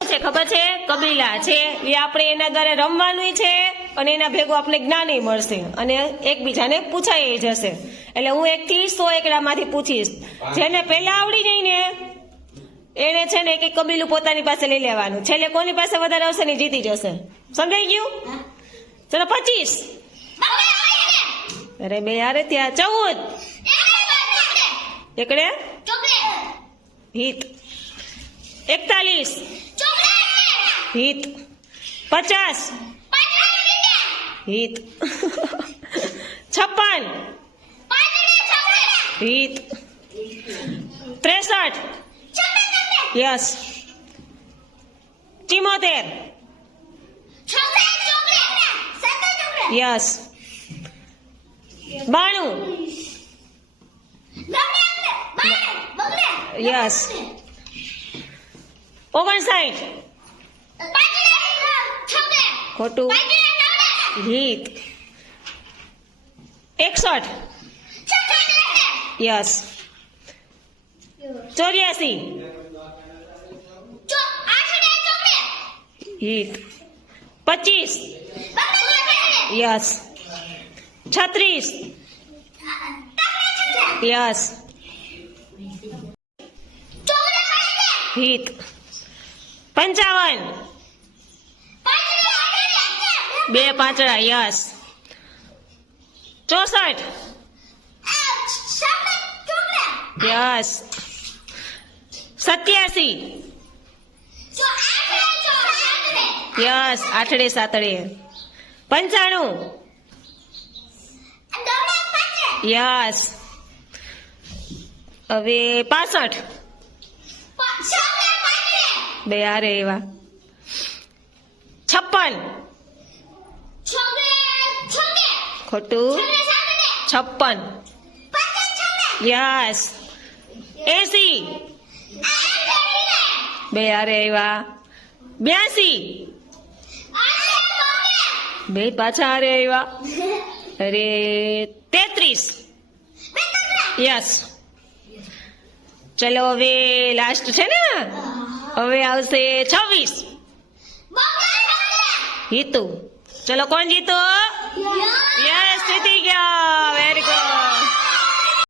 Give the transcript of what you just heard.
છે ખબર છે? કબીલા છે એ આપણે એના દ્વારા રમવાનું છે અને એના ભેગું આપણે જ્ઞાન મળશે અને એકબીજાને પૂછાઈ જશે. એટલે હું 1 થી 100 એકડામાંથી પૂછીશ. જેને પહેલા આવડી જાય ને એને છે ને એક કબીલું પોતાની પાસે લઈ લેવાનું. છેલ્લે કોની પાસે વધારે આવશે ને જીતી જશે. સમજાઈ ગયું? ચલો 25. અરે બે યાર ત્યાં 14 એકડે હિત 41 હિત 50 હિત 56 હિત 63 યસ 74 યસ 92 યસ 59 ખોટું હિત 61 યસ 84 હિત 25 યસ 36 યસ હિત 55 બે પાંચડા યસ 64 યસ 87 યસ આઠડે સાતડે 95 યસ હવે 65 બે હારે એવા 56 ખોટું 56 યસ 80 બે હારે એવા 82 બે પાછા હારે આવ્યા અરે 33 યસ ચલો હવે લાસ્ટ છે ને હવે આવશે 26 હિતુ ચલો કોણ જીતો યસ જીતી ગયા વેરી ગુડ